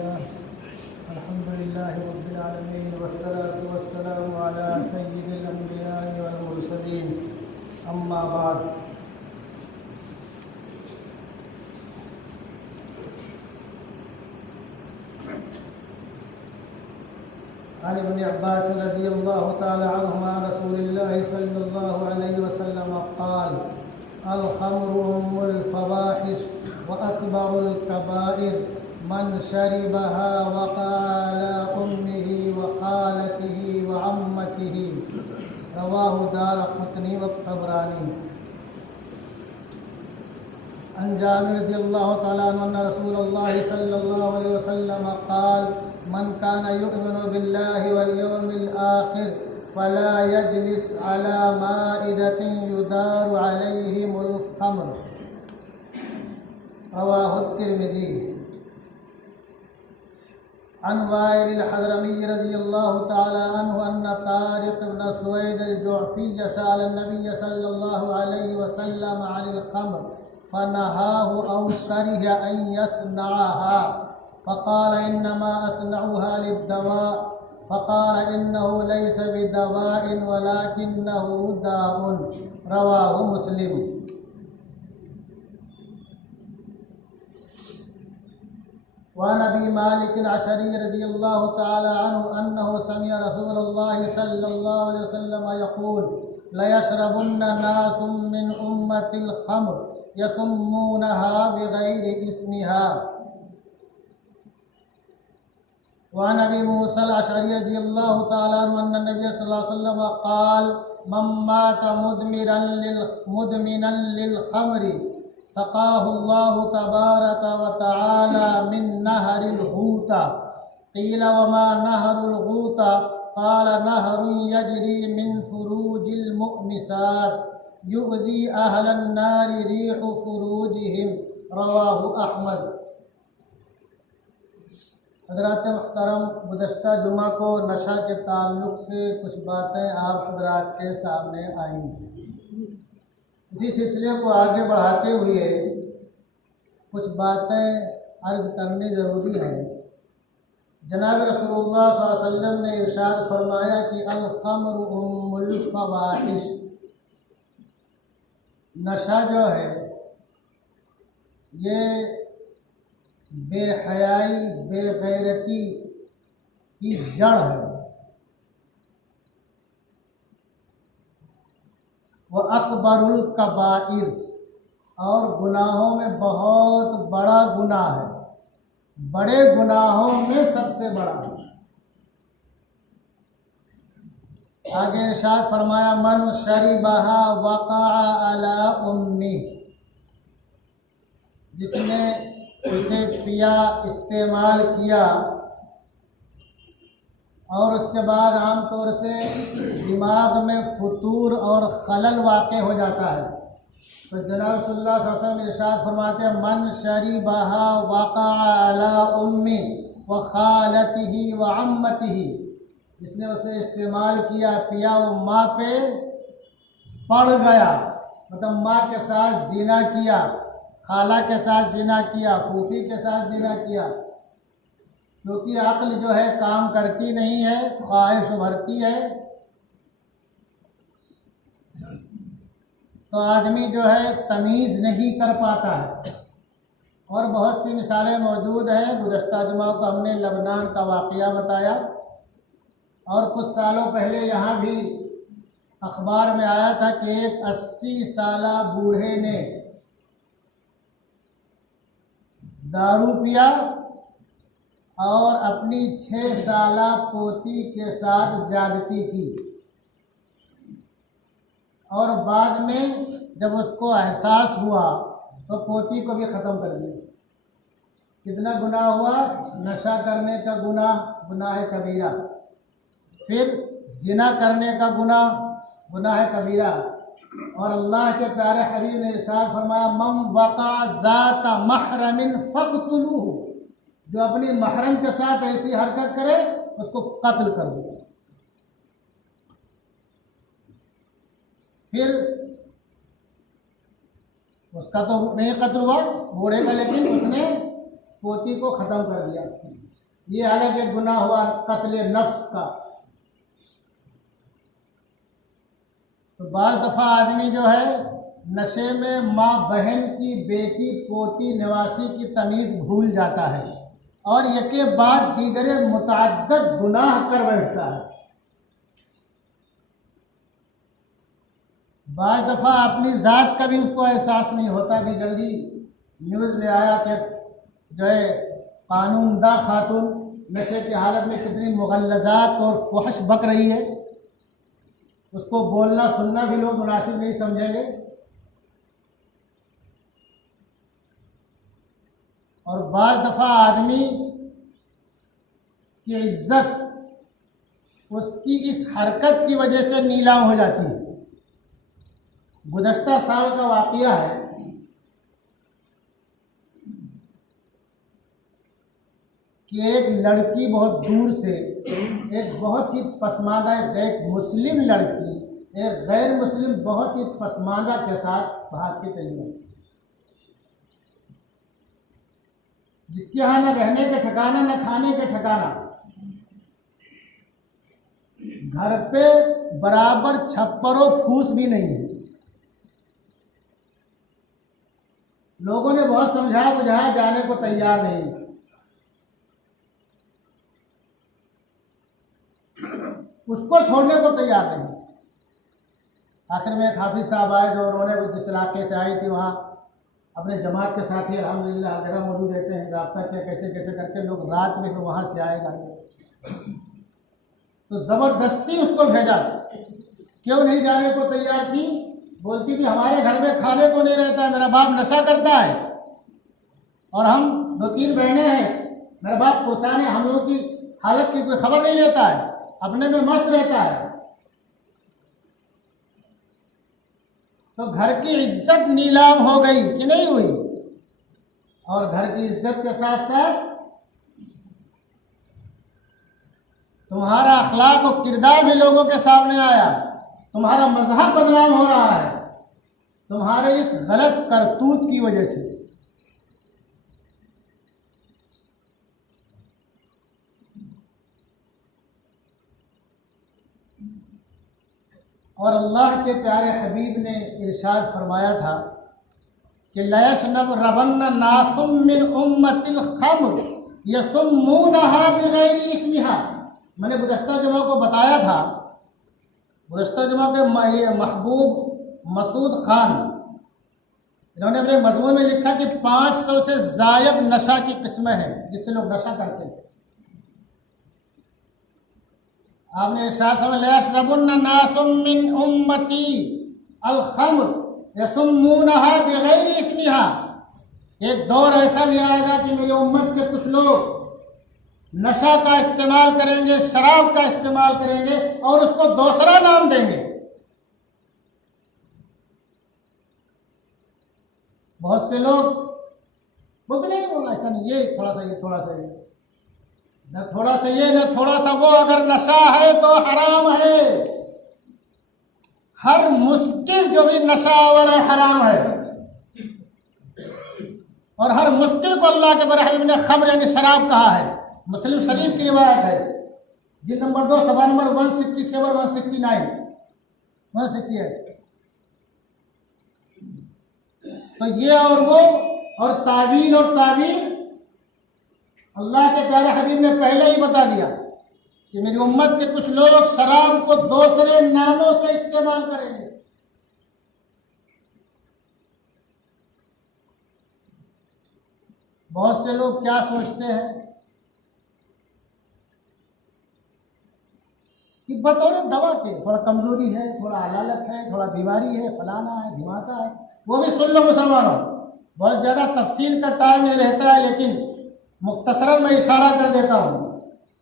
बिस्मिल्लाह अल्हम्दुलिल्लाहि रब्बिल आलमीन वस्सलातु वस्सलामु अला सय्यिदिल अंबिया'i वल मुरसलीन अम्मा बाद। अन इब्न अब्बास रज़ियल्लाहु तआला अन्हुमा रसूलिल्लाहि सल्लल्लाहु अलैहि वसल्लम क़ाल अल खम्रु उम्मुल फ़वाहिश व अकबरुल कबाइर मन शरिबहा वक़अ अला उम्मिही व खालतिही व अम्मतिही रवाहु दारक़ुतनी व तबरानी। अन जाबिर रज़ियल्लाहु तआला अन्हु अन्ना रसूलल्लाहि सल्लल्लाहु अलैहि वसल्लम क़ाल मन काना युमिनु बिल्लाहि वल यौमिल आखिर फला यजलिस अला माइदतिन युदारु अलैहिमुल खम्र रवाहु तिर्मिज़ी। अन वाइल हज़रमी रज़ियल्लाहु तआला अन्हु अन्ना तारिक़ इब्न सुवैद अल-जुअफ़ी सअल नबी सल्लल्लाहु अलैहि वसल्लम अनिल खम्र फनहाहु औ करिहा अन यस्नअहा फ़क़ाल इन्नमा अस्नउहा लिद्दवा फ़क़ाल इन्नहु लैस बिदवाइन वलाकिन्नहु दाउन रवाहु मुस्लिम। वअन अबी मालिक अल-अशअरी रज़ियल्लाहु तआला अन्हु अन्नहु समिअ रसूलल्लाहि सल्लल्लाहु अलैहि वसल्लम यक़ूल लयशरबुन्ना नासुम मिन उम्मतिल खम्र यसुम्मूनहा बिग़ैरि इस्मिहा। वअन अबी मूसा अल-अशअरी रज़ियल्लाहु तआला अन्हु अन्न नबी सल्लल्लाहु अलैहि वसल्लम क़ाल मन मात मुदमिनन लिल खम्रि सक़ाहुल्लाहु तबारक व तआला मिन नहरिल गूता क़ील वमा नहरुल गूता क़ाल नहरुन यजरी मिन फ़ुरूजिल मुअमिसात युअज़ी अहलन नारि रीहु फ़ुरूजिहिम रवाहु अहमद। हज़रात मुहतरम, गुज़श्ता जुमा को नशा के ताल्लुक़ से कुछ बातें आप हज़रात के सामने आई। इसी सिलसिले को आगे बढ़ाते हुए कुछ बातें अर्ज़ करनी ज़रूरी है। जनाब रसूलुल्लाह सल्लल्लाहु अलैहि वसल्लम ने इरशाद फरमाया कि अल खम्रु उम्मुल फ़वाहिश, नशा जो है ये बेहयाई बेगैरती की जड़ है। वह अकबरुल कबाइर, और गुनाहों में बहुत बड़ा गुनाह है, बड़े गुनाहों में सबसे बड़ा है। आगे इरशाद फरमाया मन शरिबहा वक़अ अला उम्मी, जिसने उसे पिया, इस्तेमाल किया और उसके बाद आमतौर से दिमाग में फतूर और खलल वाक़ हो जाता है। तो जनाब सल्लल्लाहु अलैहि वसल्लम इरशाद फरमाते हैं मन शरिबहा वक़अ अला उम्मी व खालतिही व अम्मतिही, जिसने उसे इस्तेमाल किया, पिया, वो माँ पे पड़ गया, मतलब माँ के साथ ज़िना किया, खाला के साथ ज़िना किया, फूफी के साथ ज़िना किया। क्योंकि अक्ल जो है काम करती नहीं है, ख्वाहिश उभरती है, तो आदमी जो है तमीज़ नहीं कर पाता है। और बहुत सी मिसालें मौजूद हैं। गुज़श्ता जुमा को हमने लबनान का वाक़या बताया, और कुछ सालों पहले यहाँ भी अखबार में आया था कि एक 80 साला बूढ़े ने दारू पिया और अपनी 6 साला पोती के साथ ज़्यादती की, और बाद में जब उसको एहसास हुआ तो पोती को भी ख़त्म कर दिया। कितना गुनाह हुआ? नशा करने का गुनाह, गुनाह कबीरा, फिर ज़िना करने का गुनाह, गुनाह कबीरा। और अल्लाह के प्यारे हबीब ने इरशाद फरमाया मम वक़अ ज़ाता महरमिन फ़क़्तुलूहु, जो अपनी महरम के साथ ऐसी हरकत करे उसको कत्ल कर दो। फिर उसका तो नहीं कत्ल हुआ बूढ़े का, लेकिन उसने पोती को ख़त्म कर दिया। ये अलग एक गुनाह हुआ कत्ल नफ्स का। तो बाज़ दफ़ा आदमी जो है नशे में माँ बहन की, बेटी पोती नवासी की तमीज़ भूल जाता है और यके बाद दीगरे मुतअद्दिद गुनाह कर बैठता है। बाज़ दफ़ा अपनी ज़ात का भी उसको एहसास नहीं होता। भी जल्दी न्यूज़ में आया कि जो है कानूनदा खातून नशे की हालत में कितनी मुग़ल्लज़ात और फहश बक रही है, उसको बोलना सुनना भी लोग मुनासिब नहीं समझेंगे। और बाज़ दफ़ा आदमी की इज्जत उसकी इस हरकत की वजह से नीलाम हो जाती है। गुज़श्ता साल का वाक़या है कि एक लड़की बहुत दूर से, एक बहुत ही पसमानदा, एक मुस्लिम लड़की एक गैर मुस्लिम बहुत ही पसमानदा के साथ भाग के चली गई, जिसके यहाँ न रहने का ठिकाना न खाने का ठिकाना। घर पे बराबर छप्पर और फूस भी नहीं है। लोगों ने बहुत समझाया बुझाया, जाने को तैयार नहीं। उसको छोड़ने को तैयार नहीं। आखिर में एक हाफिज साहब आए जो उन्होंने जिस इलाके से आई थी वहाँ अपने जमात के साथी अल्हम्दुलिल्लाह हर जगह मौजूद रहते हैं, रब्ता किया कैसे कैसे करके लोग रात में फिर वहाँ से आए गाड़ी, तो ज़बरदस्ती उसको भेजा। क्यों नहीं जाने को तैयार थी? बोलती थी हमारे घर में खाने को नहीं रहता है, मेरा बाप नशा करता है और हम 2-3 बहनें हैं, मेरा बाप पुरसान है, हम लोगों की हालत की कोई खबर नहीं लेता है, अपने में मस्त रहता है। तो घर की इज्जत नीलाम हो गई कि नहीं हुई? और घर की इज्जत के साथ साथ तुम्हारा अखलाक और किरदार भी लोगों के सामने आया, तुम्हारा मजहब बदनाम हो रहा है तुम्हारे इस गलत करतूत की वजह से। और अल्लाह के प्यारे हबीब ने इरशाद फरमाया था कि लयशनब रबन्न नासुम मिन उम्मतिल खम्र यसुम्मूनहा बिगैरि इस्मिहा। मैंने गुज़श्ता जुमा को बताया था, गुज़श्ता जुमा के महबूब मसूद खान इन्होंने अपने मजमून में लिखा कि 500 से ज़ायद नशा की किस्में हैं जिससे लोग नशा करते हैं। आपने इरशाद फरमाया यशरबुन्ना नासुम मिन उम्मती अल खम्र यसुम्मूनहा बिगैरि इस्मिहा। एक दौर ऐसा भी आएगा कि मेरी उम्मत के कुछ लोग नशा का इस्तेमाल करेंगे, शराब का इस्तेमाल करेंगे और उसको दूसरा नाम देंगे। बहुत से लोग बोलते नहीं ऐसा नहीं, ये थोड़ा सा ये, थोड़ा सा ये, न थोड़ा सा ये न थोड़ा सा वो, अगर नशा है तो हराम है। हर मुस्किर जो भी नशावर है हराम है, और हर मुस्किर को अल्लाह के बड़े हबीब ने खम्र यानी शराब कहा है। मुस्लिम शरीफ की रिवायत है, जिल्द नंबर 2 सफ़ा नंबर 167 169 168। तो ये और वो और तावील और तावील अल्लाह के प्यारे हबीब ने पहले ही बता दिया कि मेरी उम्मत के कुछ लोग शराब को दूसरे नामों से इस्तेमाल करेंगे। बहुत से लोग क्या सोचते हैं कि बतौर दवा के, थोड़ा कमजोरी है, थोड़ा अलालत है, थोड़ा बीमारी है, फलाना है, धमाका है, वो भी सुन लो मुसलमानों। बहुत ज़्यादा तफसील का टाइम नहीं रहता है, लेकिन मुख्तसरन मैं इशारा कर देता हूँ।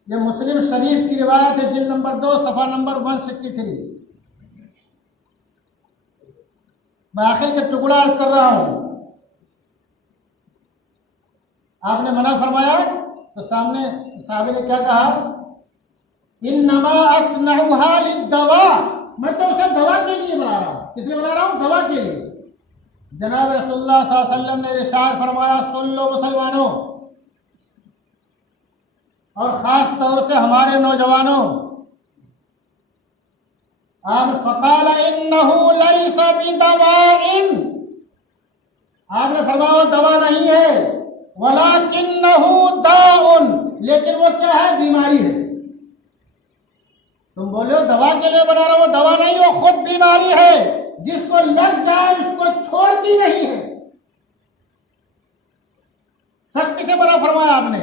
ये मुस्लिम शरीफ की रिवायत है, जिल्द नंबर 2 सफ़ा नंबर 163। मैं आखिर के टुकड़ा अर्ज कर रहा हूँ। आपने मना फरमाया तो सामने साहब ने क्या कहा, इन्नमा अस्नउहा लिद्दवा, मैं तो उसे दवा के लिए बना रहा हूँ। किसलिए बना रहा हूँ? दवा के लिए। जनाब रसूलुल्लाह सल्लल्लाहु अलैहि वसल्लम ने इरशाद फरमाया, सुन लो मुसलमानों, और ख़ास तौर से हमारे नौजवानों, आप फ़क़ाल इन्नहु लैसा बिदवाइन, आपने फरमाया वो दवा नहीं है, वलाकिन्नहु दाउन, लेकिन वो क्या है, बीमारी है। तुम बोले हो दवा के लिए बना रहा हो, वो दवा नहीं, वो खुद बीमारी है, जिसको लग जाए उसको छोड़ती नहीं है। सख्ती से मना फरमाया आपने।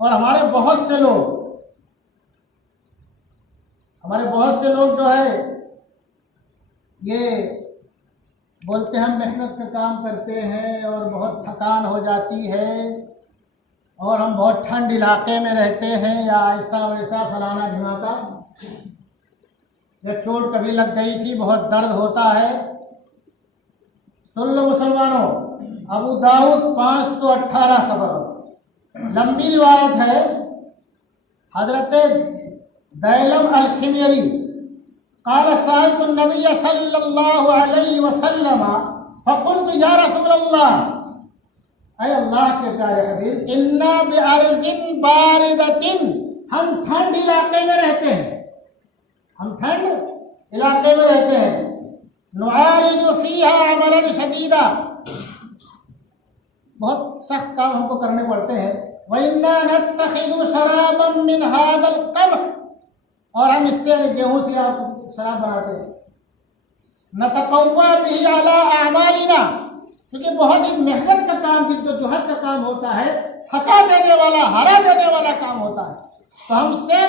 और हमारे बहुत से लोग जो है ये बोलते हैं हम मेहनत का काम करते हैं और बहुत थकान हो जाती है और हम बहुत ठंड इलाके में रहते हैं, या ऐसा वैसा फलाना ढिमाका, या चोट कभी लग गई थी, बहुत दर्द होता है। सुन लो मुसलमानों, अबू दाऊद 518 सफ़र, लंबी रिवायत है। हजरत दैलम अल-खिमयरी क़ाल सअलतु नबिय सल्लल्लाहु अलैहि वसल्लम फ़क़ुल्तु या रसूल अल्लाह, ऐ अल्लाह के प्यारे हबीब, इन्ना बिअर्ज़िन बारिदतिन, हम ठंड इलाके में रहते हैं, नुआरिजु फ़ीहा अमलन शदीदा, बहुत सख्त काम हमको करने पड़ते हैं। व इन्ना नत्तखिदु शराबन मिन हादल क़मह, और हम इससे गेहूँ से आप शराब बनाते हैं। नतक़व्वा बिही अला अअमालिना, क्योंकि बहुत ही मेहनत का काम, जो जुहद का काम होता है, थका देने वाला, हरा देने वाला काम होता है, तो हम उससे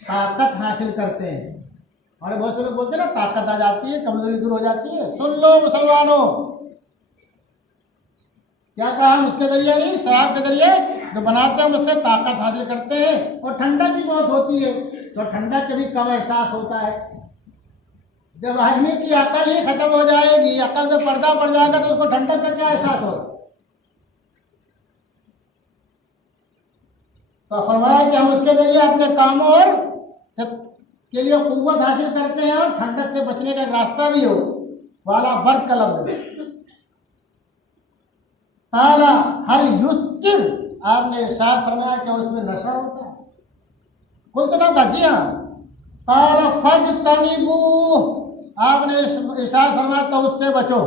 ताकत हासिल करते हैं। हमारे बहुत से लोग बोलते हैं ना, ताकत आ जाती है, कमजोरी दूर हो जाती है। सुन लो मुसलमानों, क्या कहा, हम उसके जरिए नहीं, शराब के जरिए जो बनाते हैं उससे ताकत हासिल करते हैं। और ठंडक भी बहुत होती है, तो ठंडक के भी कम एहसास होता है। जब आदमी की अकल ही खत्म हो जाएगी, अकल में पर्दा पड़ जाएगा, तो उसको ठंडक का क्या एहसास होगा। तो फरमाया कि हम उसके जरिए अपने कामों और के लिए कुव्वत हासिल करते हैं, और ठंडक से बचने का रास्ता भी हो वाला बर्द का लफ्ज़ है। ताला हल युस्किर, आपने इरशाद फरमाया कि उसमें नशा होता है। कुल तो ना का, जी हाँ। ताला फज्तनिबू, आपने इरशाद फरमाया तो उससे बचो,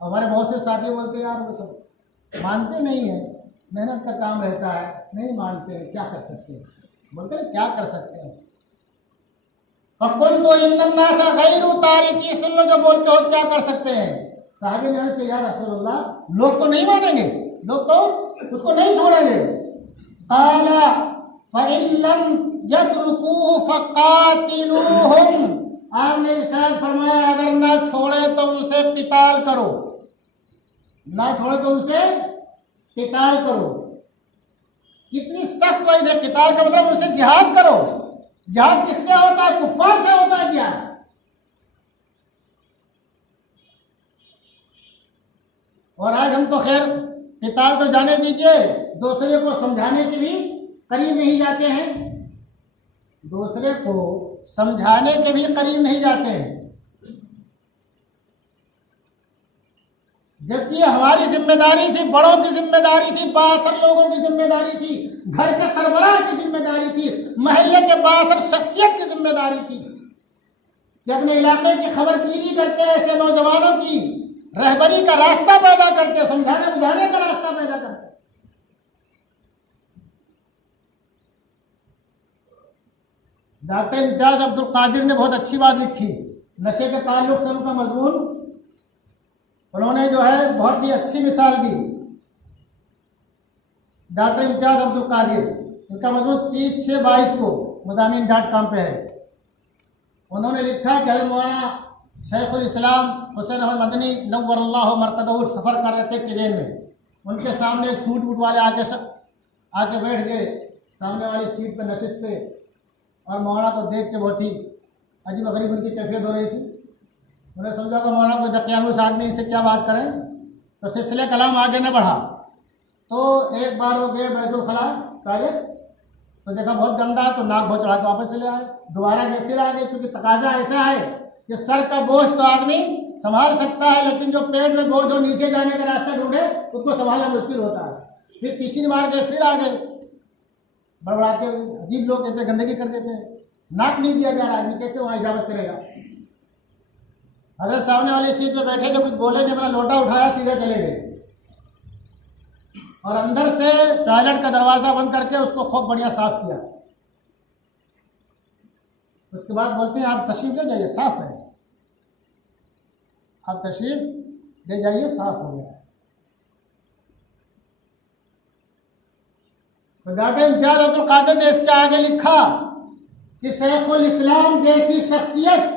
हमारे बहुत से साथी बोलते हैं यार वो सब मानते नहीं है, मेहनत का काम रहता है, नहीं मानते हैं, क्या कर सकते हैं, बोलते हैं क्या कर सकते हैं। फकुल तो इन्नन्नासा गैरु तारिकी, सुन लो जो बोलते हो क्या कर सकते हैं। साहबे ने अर्ज़ किया, या रसूलल्लाह, लोग तो नहीं मानेंगे, लोग तो उसको नहीं छोड़ेंगे। क़ाला फ़इल्लम यत्रुकूहु फ़क़ातिलूहुम, आपने इरशाद फरमाया अगर ना छोड़े तो उनसे क़िताल करो, कितनी सख्त वही है। क़िताल का मतलब उनसे जिहाद करो। जिहाद किससे होता है, कुफ़ार से होता है जिहाद। और आज हम तो खैर क़िताल तो जाने दीजिए, दूसरे को समझाने के भी करीब नहीं जाते हैं, जबकि हमारी जिम्मेदारी थी, बड़ों की जिम्मेदारी थी, बासर लोगों की जिम्मेदारी थी, घर के सरबराह की जिम्मेदारी थी, महल्ले के बासर शख्सियत की जिम्मेदारी थी कि अपने इलाके की खबरगीरी करके ऐसे नौजवानों की रहबरी का रास्ता पैदा करते, समझाने बुझाने का रास्ता पैदा करते। डॉक्टर इम्तियाज अब्दुल कादिर ने बहुत अच्छी बात लिखी नशे के ताल्लुक से, उनका मजमून उन्होंने जो है बहुत ही अच्छी मिसाल दी। डॉक्टर इम्तियाज अब्दुल कादिर, इनका मजमून 30/6/22 को मज़ामीन.com पे है। उन्होंने लिखा कि हज़रत मौलाना शेखुल इस्लाम हुसैन अहमद मदनी नव्वरल्लाहु मरकदहु सफ़र कर रहे थे ट्रेन में, उनके सामने एक सूट बूट वाले आके बैठ गए सामने वाली सीट पे, नशिश पे, और मौलाना को देख के बहुत ही अजीब गरीब उनकी कैफियत हो रही थी। उन्हें समझा कि मौलाना को दकियानुस आदमी इनसे क्या बात करें, तो सिलसिले कलाम आगे न बढ़ा। तो एक बार वो गए बैतुल खला टॉयलेट, तो देखा बहुत गंदा, तो नाक बहुत चढ़ा के वापस चले आए। दोबारा गए, फिर आ गए, क्योंकि तकाजा ऐसा है कि सर का बोझ तो आदमी संभाल सकता है, लेकिन जो पेट में बोझ हो, नीचे जाने का रास्ता ढूंढे, उसको संभालना मुश्किल होता है। फिर तीसरी बार गए, फिर आ गए बड़बड़ाते हुए। अजीब लोग कहते गंदगी कर देते हैं, नाक नहीं दिया जा रहा, आदमी कैसे वहाँ इजाजत करेगा। हजरत सामने वाली सीट पे बैठे थे, कुछ बोले नहीं, अपना लोटा उठाया, सीधे चले गए और अंदर से टॉयलेट का दरवाज़ा बंद करके उसको खूब बढ़िया साफ किया। उसके बाद बोलते हैं आप तशरीफ ले जाइए, साफ है, आप तशरीफ ले जाइए, साफ हो गया है। तो डॉक्टर इम्तियाज अब्दुल कादिर ने इसके आगे लिखा कि शेखुल इस्लाम जैसी शख्सियत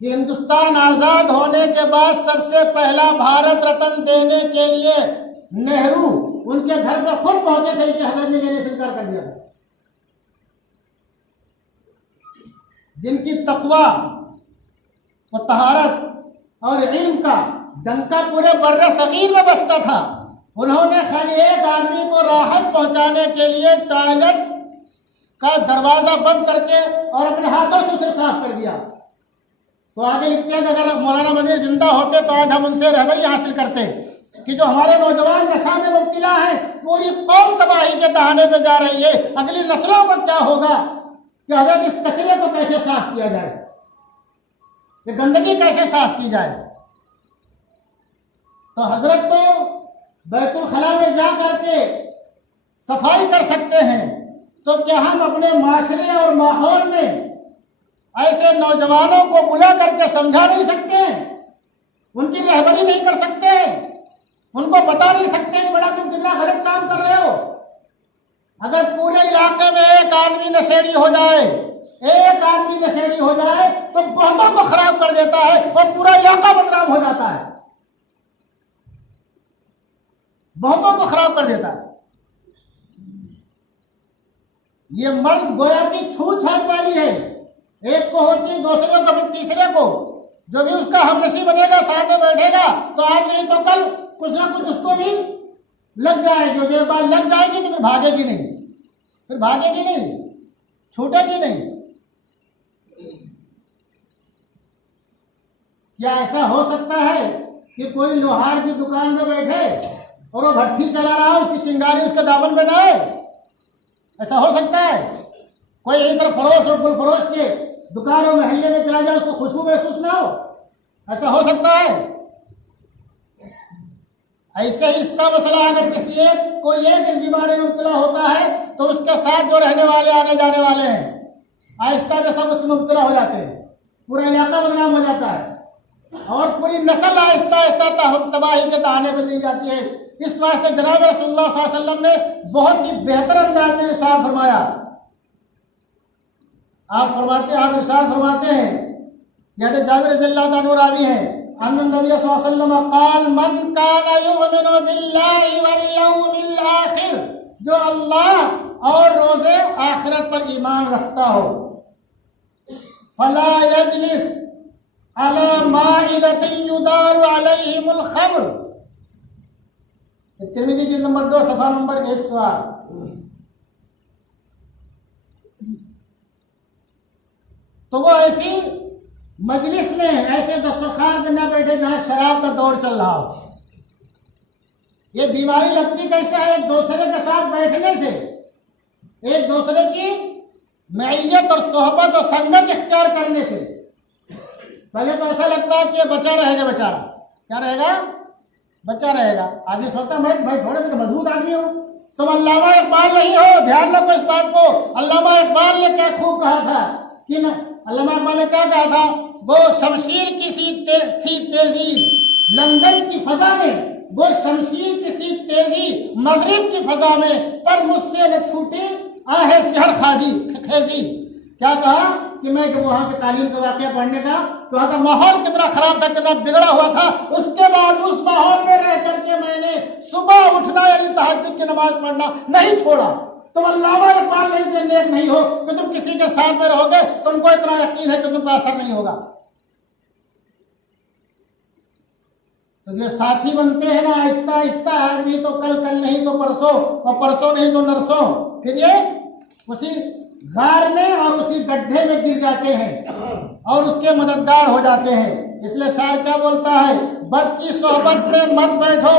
कि हिंदुस्तान आज़ाद होने के बाद सबसे पहला भारत रत्न देने के लिए नेहरू उनके घर पर खुद पहुंचे थे कि हजरत ने लेने से इनकार कर दिया था। जिनकी तकवा व तहारत और इल्म का डंका पूरे बर्रे सगीर में बसता था, उन्होंने खाली एक आदमी को राहत पहुंचाने के लिए टॉयलेट का दरवाजा बंद करके और अपने हाथों से उसे साफ कर दिया। तो आगे लिखते हैं कि अगर मौलाना मदनी जिंदा होते तो आज हम उनसे रहबरी हासिल करते कि जो हमारे नौजवान नशा में मुब्तला है, पूरी कौम तबाही के दहाने पे जा रही है, अगली नस्लों का क्या होगा कि हजरत इस कचरे को कैसे साफ किया जाए, ये गंदगी कैसे साफ की जाए। तो हजरत तो बैतुल खला में जा करके सफाई कर सकते हैं, तो क्या हम अपने माशरे और माहौल में ऐसे नौजवानों को बुला करके समझा नहीं सकते, उनकी रहबरी नहीं कर सकते, उनको बता नहीं सकते कि बड़ा तुम कितना गलत काम कर रहे हो। अगर पूरे इलाके में एक आदमी नशेड़ी हो जाए, एक आदमी नशेड़ी हो जाए तो बहुतों को खराब कर देता है और पूरा इलाका बदनाम हो जाता है, बहुतों को खराब कर देता है। ये मर्ज गोया की छूत छात वाली है, एक को होती है, दूसरे को, कभी तीसरे को। जो भी उसका हमनशी बनेगा, साथ में बैठेगा, तो आज नहीं तो कल कुछ ना कुछ उसको भी लग जाएगी। जो एक बार लग जाएगी तो फिर भागेगी नहीं, फिर भागेगी नहीं, छूटेगी नहीं। क्या ऐसा हो सकता है कि कोई लोहार की दुकान में बैठे और वो भट्ठी चला रहा है, उसकी चिंगारी उसके दामन में ना आए? ऐसा हो सकता है? कोई इधर फरोश और गुल फरोश के दुकान और महल्ले में चला जाए, उसको खुशबू महसूस ना हो? ऐसा हो सकता है? ऐसे ही इसका मसला, अगर किसी एक कोई एक इस बीमारी में मुब्तला होता है तो उसके साथ जो रहने वाले आने जाने वाले हैं आहिस्ता से सब उसमें मुब्तला हो जाते हैं, पूरा इलाका बदनाम हो जाता है और पूरी नस्ल आहिस्ता आहिस्ता तबाही के दहाने पर दी जाती है। इस वास्ते जनाब रसूलुल्लाह सल्लल्लाहु अलैहि वसल्लम ने बहुत ही बेहतर अंदाज में इरशाद फरमाया। आप इरशाद फरमाते हैं, यह जाबिर रज़ियल्लाहु अन्हु रावी है, अन्ना नबी सल्लल्लाहु अलैहि वसल्लम क़ाल मन काना युमिनु बिल्लाहि वल यौमिल आखिर, जो अल्लाह और रोज़े आखिरत पर ईमान रखता हो, फला यजलिस अला माइदतिन युदारु अलैहिमुल खम्र, तिरमिज़ी जिल्द नंबर 2 सफ़ा नंबर 108। तो वो ऐसी मजलिस में, ऐसे दस्तरखान पे ना बैठे जहां शराब का दौर चल रहा हो। ये बीमारी लगती कैसे है? एक दूसरे के साथ बैठने से, एक दूसरे की मैयत और सोहबत और संगत इख्तियार करने से। पहले तो ऐसा लगता है कि ये बचा रहेगा, बेचारा क्या रहेगा, बचा रहेगा। आदमी सोचता है मैं भाई थोड़े में तो मजबूत आदमी हो। तुम अल्लामा इकबाल नहीं हो, ध्यान रखो इस बात को। अल्लामा इकबाल ने क्या खूब कहा था कि ना, अल्लामा इकबाल ने क्या कहा था, वो शमशीर की सी थी तेजी लंदन की फजा में, वो शमशीर की सी तेजी मगरिब की फजा में, पर मुझसे न छूटी आहे सिहर खेजी। क्या कहा कि मैं जब वहाँ के तालीम का वाक़या पढ़ने का, तो वहाँ का माहौल कितना खराब था, कितना बिगड़ा हुआ था, उसके बाद उस माहौल में रह करके मैंने सुबह उठना यानी तहज्जुद की नमाज पढ़ना नहीं छोड़ा। तुम अल्लामा इकबाल नहीं नेक नहीं हो कि तुम किसी के साथ में रहोगे, तुमको इतना यकीन है कि तुमको असर नहीं होगा। तो जो साथी बनते हैं ना आहिस्ता आहिस्ता, आज नहीं तो कल, कल नहीं तो परसों, और परसों नहीं तो नरसों, फिर ये उसी गार में और उसी गड्ढे में गिर जाते हैं और उसके मददगार हो जाते हैं। इसलिए शायर क्या बोलता है, बद की सोहबत में मत बैठो,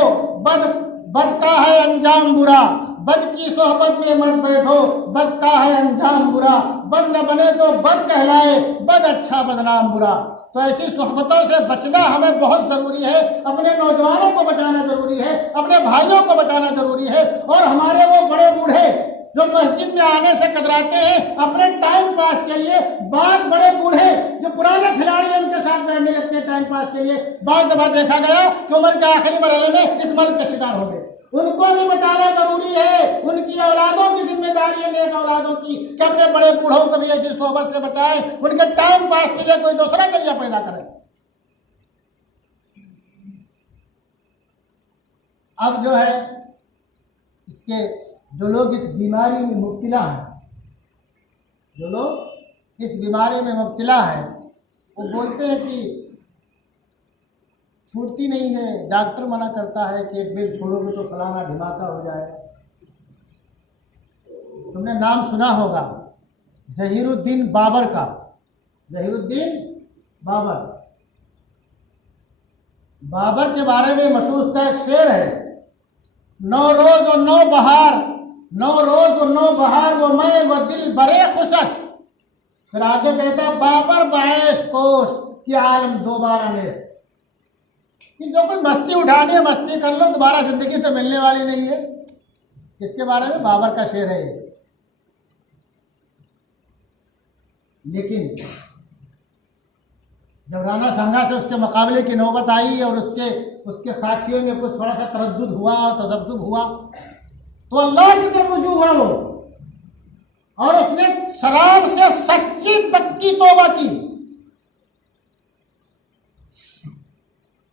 बद का है अंजाम बुरा। बद की सोहबत में मत बैठो, बद का है अंजाम बुरा। बद न बने तो बद कहलाए, बद अच्छा बदनाम बुरा। तो ऐसी सोहबतों से बचना हमें बहुत ज़रूरी है। अपने नौजवानों को बचाना ज़रूरी है, अपने भाइयों को बचाना ज़रूरी है। और हमारे वो बड़े बूढ़े जो मस्जिद में आने से कतराते हैं अपने टाइम पास के लिए, बाद बड़े बूढ़े जो पुराने खिलाड़ी हैं उनके साथ बैठने लगते हैं टाइम पास के लिए। बाद दफा देखा गया कि उम्र के आखिरी मरहले में इस मर्ज का शिकार हो गए। उनको भी बचाना जरूरी है। उनकी औलादों की जिम्मेदारी है, नेक औलादों की, कि अपने बड़े बूढ़ों को भी ऐसी सोहबत से बचाएं, उनके टाइम पास के लिए कोई दूसरा जरिया पैदा करें। अब जो है इसके जो लोग इस बीमारी में मुब्तला हैं, जो लोग इस बीमारी में मुब्तला हैं, वो बोलते हैं कि छूटती नहीं है, डॉक्टर मना करता है कि एक बेर छोड़ोगे तो फलाना धमाका हो जाएगा। तुमने नाम सुना होगा ज़हीरुद्दीन बाबर का। ज़हीरुद्दीन बाबर के बारे में मशहूर उसका एक शेर है, 9 रोज और 9 बहार, 9 रोज और 9 बहार वो मैं वो दिल बरे खुशस्त। फिर आगे कहता बाबर बाएश कोश कि आलम दोबारा नेस्त। जो कोई मस्ती उठानी है मस्ती कर लो, दोबारा जिंदगी तो मिलने वाली नहीं है। इसके बारे में बाबर का शेर है। लेकिन जब राणा सांगा से उसके मुकाबले की नौबत आई और उसके साथियों में कुछ थोड़ा सा तरद्दुद हुआ, तज़ब्ज़ुब हुआ, तो अल्लाह की तरफ रुजू हुआ वो, और उसने शराब से सच्ची पक्की तौबा की।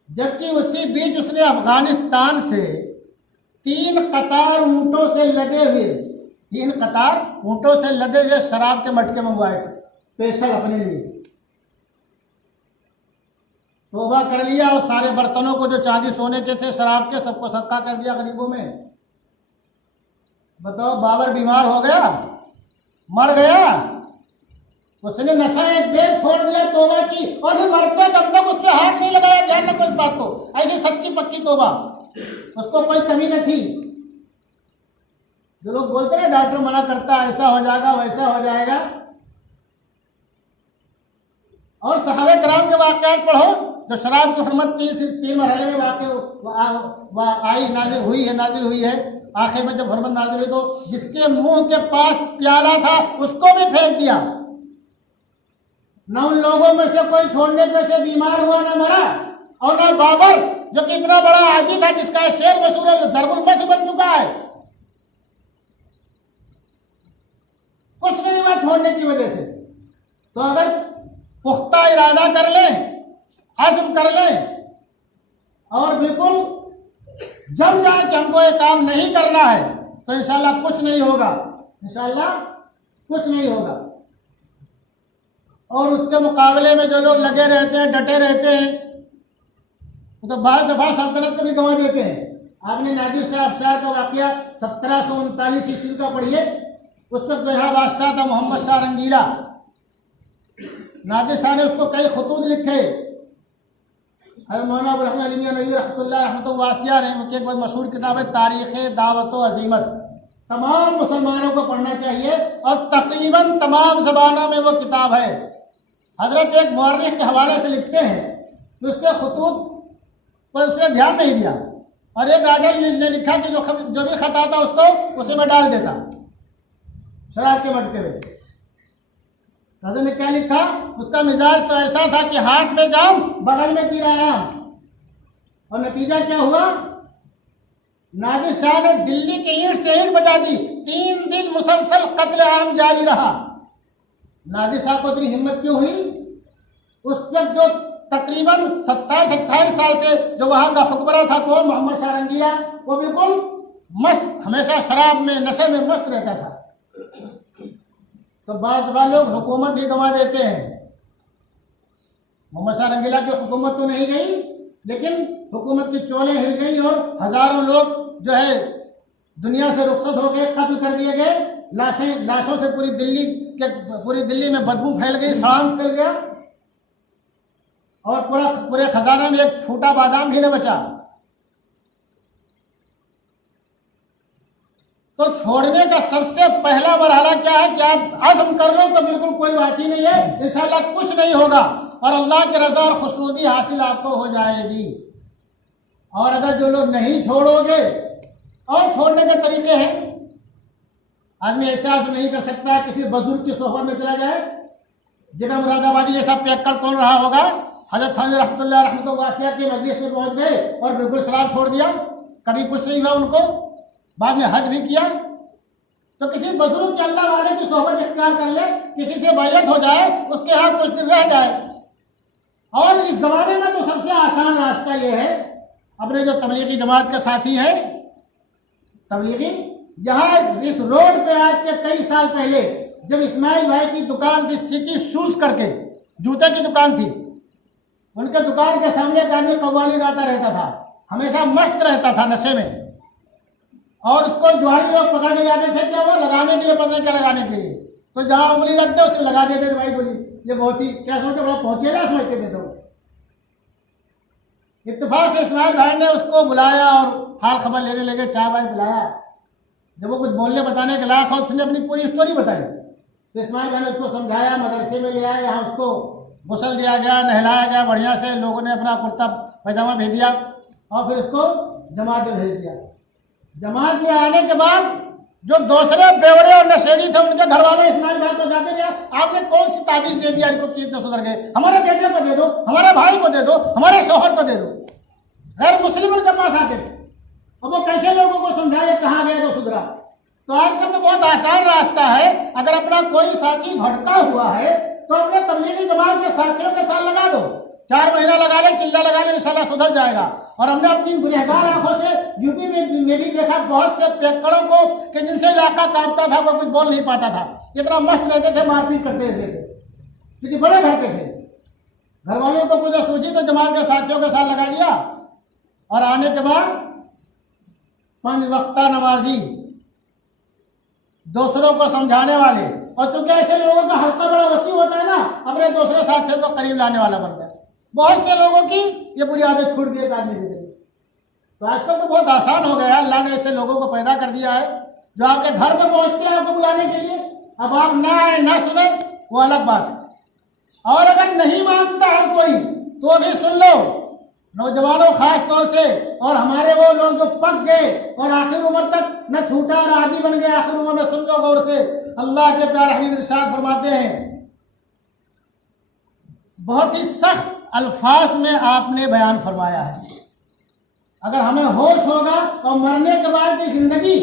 जबकि उसी बीच उसने अफगानिस्तान से 3 कतार ऊंटों से लदे हुए शराब के मटके मंगवाए थे स्पेशल अपने लिए। तौबा कर लिया और सारे बर्तनों को जो चांदी सोने के थे शराब के, सबको सदका कर दिया गरीबों में। बताओ, बाबर बीमार हो गया, मर गया, उसने नशा एक बेर छोड़ दिया, तौबा की, और फिर मरते दम तक उस पर हाथ नहीं लगाया। ध्यान रखो इस बात को, ऐसी सच्ची पक्की तौबा, उसको कोई कमी न थी। जो लोग बोलते हैं डॉक्टर मना करता ऐसा हो जाएगा वैसा हो जाएगा, और सहाबे कराम के वाक़यात पढ़ो, जो शराब की हुर्मत 3 मरहले में नाजिल हुई है। आखिर में जब हुर्मत नाजिल हुई तो जिसके मुंह के पास प्याला था उसको भी फेंक दिया। न उन लोगों में से कोई छोड़ने में से बीमार हुआ, न मरा, और न बाबर जो कि इतना बड़ा आदी था जिसका शेर मशहूर है, ज़रबुल मस्क बन चुका है, कुछ नहीं हुआ छोड़ने की वजह से। तो अगर पुख्ता इरादा कर लें, अज़्म कर लें और बिल्कुल जम जाए कि हमको ये काम नहीं करना है, तो इंशाल्लाह कुछ नहीं होगा, इंशाल्लाह कुछ नहीं होगा। और उसके मुकाबले में जो लोग लगे रहते हैं, डटे रहते हैं, तो बार दफा सल्तनत को भी गंवा देते हैं। आपने नादिर शाह अफशार का वाकया 1739 ईस्वी का पढ़िए। उस वक्त जो है बादशाह था मोहम्मद शाह रंगीला। नादिर शाह ने उसको कई खतूत लिखे। मौलाना अबुल हसन अली मियां नईमी रहमतुल्लाह वासिया ने उनकी एक बहुत मशहूर किताब है तारीख़ दावत व अज़ीमत। तमाम मुसलमानों को पढ़ना चाहिए और तकरीबन तमाम ज़बानों में वो किताब है। हजरत एक मुअर्रिख़ के हवाले से लिखते हैं कि उसके खतूत पर उसने ध्यान नहीं दिया, और एक राजा ने लिखा कि जो भी खत आता उसको उसी में डाल देता शराब के मटके में। राजा ने क्या लिखा, उसका मिजाज तो ऐसा था कि हाथ में जाम बगल में किराया। और नतीजा क्या हुआ, नादिर शाह ने दिल्ली की ईंट से ईंट बजा दी। 3 दिन मुसलसल कत्ल आम जारी रहा। नादिर शाह को इतनी हिम्मत क्यों हुई? उस वक्त जो तकरीबन 27-28 साल से जो वहां का हुक्मरान था, कौन, मोहम्मद शाह रंगीला, वो बिल्कुल मस्त, हमेशा शराब में नशे में मस्त रहता था। तो बाद लोग हुकूमत भी गंवा देते हैं। मोहम्मद शाह रंगीला की हुकूमत तो नहीं गई, लेकिन हुकूमत की चोलें हिल गई और हजारों लोग जो है दुनिया से रुखसत हो गए, कत्ल कर दिए गए। लाशों से पूरी दिल्ली में बदबू फैल गई, सड़ांग फैल गया और पूरे खजाने में एक फूटा बादाम भी न बचा। तो छोड़ने का सबसे पहला मरहला क्या है कि आप अज़्म कर लो तो बिल्कुल कोई बात ही नहीं है, इंशाअल्लाह कुछ नहीं होगा और अल्लाह की रज़ा और खुशनुदी हासिल आपको हो जाएगी। और अगर जो लोग नहीं छोड़ोगे, और छोड़ने के तरीके हैं, आदमी ऐसा आज़्म नहीं कर सकता किसी बुजुर्ग की सोहबत में चला जाए। जिगर मुरादाबादी जैसा पियक्कड़ कौन रहा होगा, हज़रत थानवी रहमतुल्लाह रहमतुल्लाह वासिया के मजलिस में पहुंच गए और बिल्कुल शराब छोड़ दिया, कभी कुछ नहीं हुआ उनको, बाद में हज भी किया। तो किसी बुजुर्ग के अल्लाह वाले की सोहबत इख्तियार कर ले, किसी से बैयत हो जाए, उसके यहाँ कुछ दिन रह जाए। और इस जमाने में तो सबसे आसान रास्ता ये है, अपने जो तबलीगी जमात के साथी हैं, तबलीगी, यहाँ इस रोड पे आज के कई साल पहले जब इस्माइल भाई की दुकान थी सिटी शूज करके, जूते की दुकान थी, उनके दुकान के सामने एक आदमी कव्वाली गाता रहता था, हमेशा मस्त रहता था नशे में, और उसको जुआरी लोग पकड़ने जाते थे क्या, वो लगाने के लिए, पता नहीं क्या लगाने के लिए, तो जहाँ उंगली रखते उसमें लगा देते थे। भाई बोली ये बहुत ही क्या सोचे, बड़ा पहुंचेगा समझ के देते। इत्तेफाक से इस्माइल भाई ने उसको बुलाया और हाल खबर लेने लगे, चाय भाई बुलाया। जब वो कुछ बोलने बताने के लायक हो, उसने अपनी पूरी स्टोरी बताई। तो इस्माइल भाई ने उसको समझाया, मदरसे में ले आया, यहाँ उसको गुस्ल दिया गया, नहलाया गया बढ़िया से, लोगों ने अपना कुर्ता पैजामा भेज दिया और फिर उसको जमात में भेज दिया। जमात में आने के बाद जो दूसरे बेवड़े और नशेड़ी थे, उनके घर वाले इस्माइल भाई को जाते रहे, आपने कौन सी ताबीज दे दिया इनको कि तो सुधर गए, हमारे बेटे को दे दो, हमारे भाई को दे दो, हमारे शौहर को दे दो। गैर मुस्लिम उनके पास आते थे, अब वो कैसे लोगों को समझाए कहाँ गए तो सुधरा। तो आजकल तो बहुत आसान रास्ता है, अगर अपना कोई साथी भटका हुआ है तो अपने तबलीगी जमात के साथियों के साथ लगा दो, 4 महीना लगा ले, चिल्ला लगा ले, इंशाल्लाह सुधर जाएगा। और हमने अपनी गुनहगार आंखों से यूपी में भी देखा बहुत से पियक्कड़ों को कि जिनसे इलाका कांपता था, कोई कुछ बोल नहीं पाता था, इतना मस्त रहते थे, मारपीट करते रहते थे, क्योंकि बड़े घर पे थे। घर वालों को कुछ सूझी तो जमात के साथियों के साथ लगा दिया, और आने के बाद 5 वक्ता नमाजी, दूसरों को समझाने वाले, और चूंकि ऐसे लोगों का हल्का बड़ा वसी होता है ना, अपने दूसरे साथियों को करीब लाने वाला बन गया। बहुत से लोगों की ये बुरी आदत छूट गई आदमी की। तो आजकल तो बहुत आसान हो गया, अल्लाह ने ऐसे लोगों को पैदा कर दिया है जो आपके घर में पहुंचते हैं आपको बुलाने के लिए। अब आप ना आए ना सुने वो अलग बात है। और अगर नहीं मानता है कोई तो भी सुन लो, नौजवानों खास तौर से, और हमारे वो लोग जो पक गए और आखिर उम्र तक न छूटा और आदि बन गए, आखिर उम्र में सुन लो गौर से। अल्लाह के प्यारे हबीब इरशाद फरमाते हैं, बहुत ही सख्त अल्फाज में आपने बयान फरमाया है, अगर हमें होश होगा और मरने के बाद की जिंदगी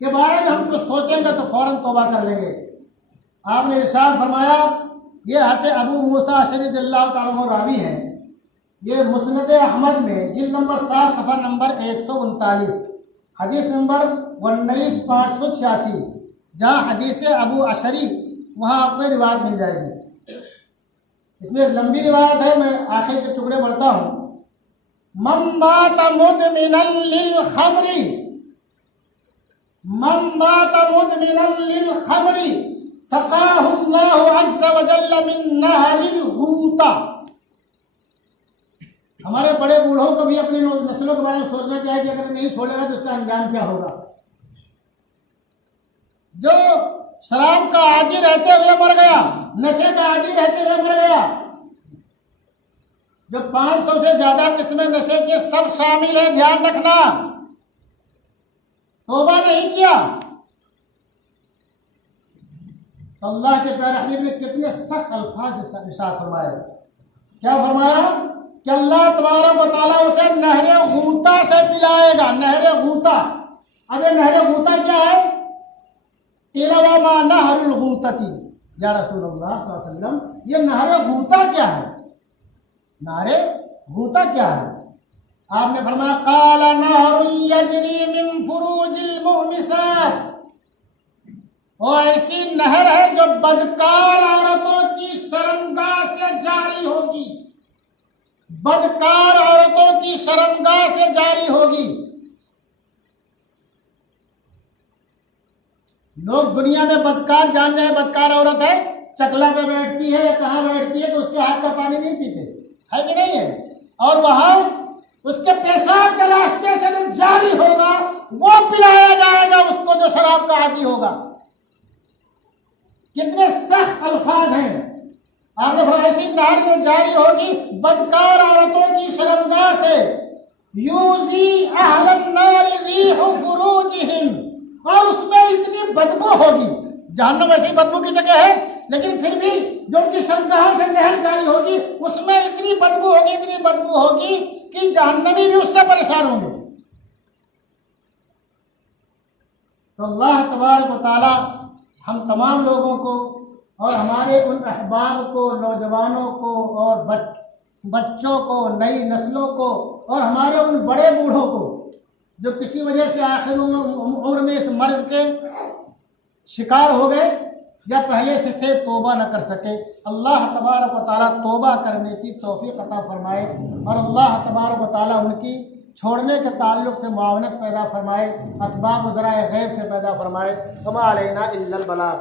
के बारे में हम कुछ सोचेंगे तो फौरन तौबा कर लेंगे। आपने इरशाद फरमाया, ये हते अबू मूसा अशरी रज़ियल्लाहु ताला अन्हु रावी हैं, ये मुस्नद अहमद में जिल्द नंबर 7 सफ़ा नंबर 139 हदीस नंबर 19586, जहाँ हदीस अबू अशरी, वहाँ आपको रिवायत मिल जाएगी। इसमें एक लंबी रिवायत है, मैं आखिर के टुकड़े पढ़ता हूँ। मम मात मुदमिनन लिल खमरी, मम मात मुदमिनन लिल खमरी सकाहुल्लाहु अज़्ज़ा व जल्ल मिन नहरिल गूता। हमारे बड़े बूढ़ों को भी अपनी नस्लों के बारे में सोचना चाहिए कि अगर नहीं छोड़ेगा तो उसका अंजाम क्या होगा। जो शराब का आदी रहते हुए मर गया, नशे का आदी रहते हुए मर गया, जो 500 से ज्यादा किस्में नशे के सब शामिल है, ध्यान रखना, तौबा नहीं किया तो अल्लाह के प्यारे हबीब ने कितने सख्त अल्फाज इरशाद फरमाए। क्या फरमाया कि अल्लाह तबारक व तआला उसे नहरे गूता से पिलाएगा। नहरे गूता, अब ये नहरे गूता क्या है? तिलवा नहरुल गूतती, या रसूलुल्लाह सल्लल्लाहु अलैहि वसल्लम, ये नहरे गूता क्या है? नहरे गूता क्या है? आपने फरमाया, काला नहरुन यजरी मिन फुरूजिल मुहमिसात, वो ऐसी नहर है जो बदकार औरतों की शर्मगाह से जारी होगी, बदकार औरतों की शर्मगाह से जारी होगी। लोग दुनिया में बदकार जान जाए, बदकार औरत है, चकला पे बैठती है या कहाँ बैठती है तो उसके हाथ का पानी नहीं पीते, है कि नहीं है? और वहां उसके पेशाब के रास्ते से जो जारी होगा वो पिलाया जाएगा उसको, जो शराब का आदी होगा। कितने सख्त अल्फाज हैं। आपने फरमाया ऐसी नहर जो जारी होगी बदकार औरतों की शर्मगाह से, यूजी अहलन नारी रीहु फुरूजिहिम, और उसमें इतनी बदबू होगी, जहन्नम ऐसी बदबू की जगह है लेकिन फिर भी जो उनकी शर्मगाह से नहर जारी होगी उसमें इतनी बदबू होगी, इतनी बदबू होगी कि जहन्नमी भी उससे परेशान होंगे। तो अल्लाह तबारक व तआला हम तमाम लोगों को और हमारे उन अहबाब को, नौजवानों को और बच्चों को, नई नस्लों को और हमारे उन बड़े बूढ़ों को जो किसी वजह से आखिर उम्र में इस मर्ज के शिकार हो गए या पहले से थे, तौबा न कर सके, अल्लाह तबारक व तआला तौबा करने की तौफीक अता फरमाए और अल्लाह तबारक व तआला उनकी छोड़ने के ताल्लुक़ से मुआवनत पैदा फरमाए, असबाब ज़राए गैर से पैदा फरमाए। वमा अलैना इल्लल बलाग।